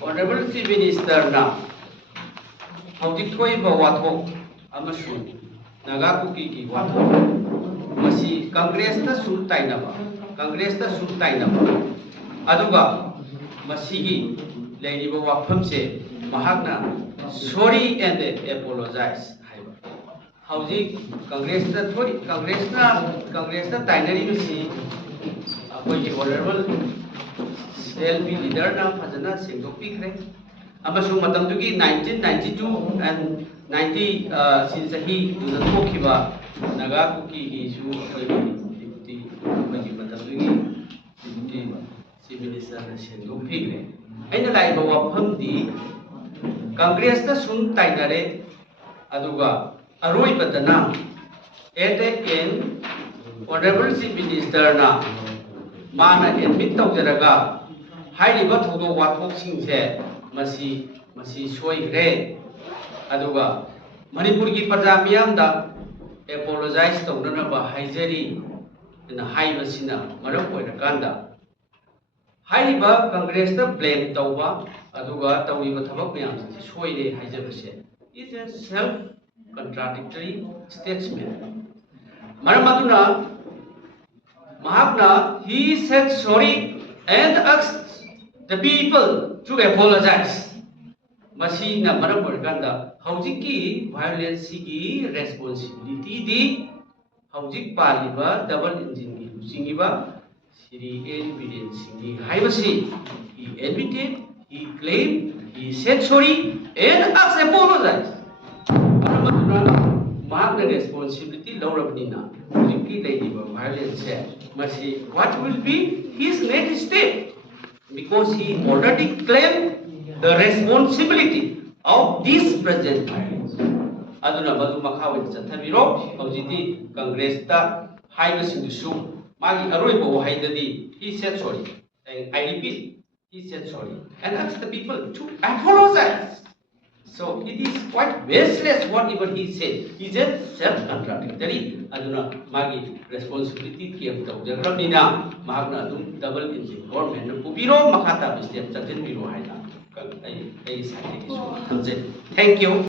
Honorable Chief Minister na hꯧzik thoiba wathok amasung Naga Kuki ki wathok masi Congress ta su tainaba aduga masigi leiriba wafamse mahakna sorry and apologize haiba hauji Congress ta tainari masi akoi honorable LP leader na fajana sengdokpikre amasung matamdugi 1992 and 90 sinsahi duna thokhiba Naga Kuki gi su deputy maji matamdugi deputy chief minister na sengdokpikre aina laiba wafamdi Congress ta sum tainare aduga aroi badana at end honorable chief minister na mana admit tawjaraga hairiba thodo wathok singse masi soigre aduga Manipur ki praja miyamda apologize tawdana ba haijari na haiba sina maram oirakanda hairiba Congress ta blame tawba aduga tawiba thabak miyam se soire haijabase is a self contradictory statement maram aduna mahakna he said sorry and asked the people to apologize. Masina maram organda haujiki violence ki responsibility di haujik paliba double engine ki lusingiba siri evidence ni haibasi he admitted, he claimed, he said sorry and asked apologize. Mahakna responsibility laurabnina haujiki leidiba violence masi what will be his next step? Because he already claimed the responsibility of this present violence. Aduna badu makhawi chathabiro hojiti Congress ta haiba sindusu magi aroiba wahaidadi he said sorry and I repeat he said sorry and asked the people to apologize. So it is quite baseless whatever he said. He said self-contradictory. Aduna magi responsibility came to the Ramina Magna double engine government. Pupiro Makata step Chatin Biro Haina. Thank you.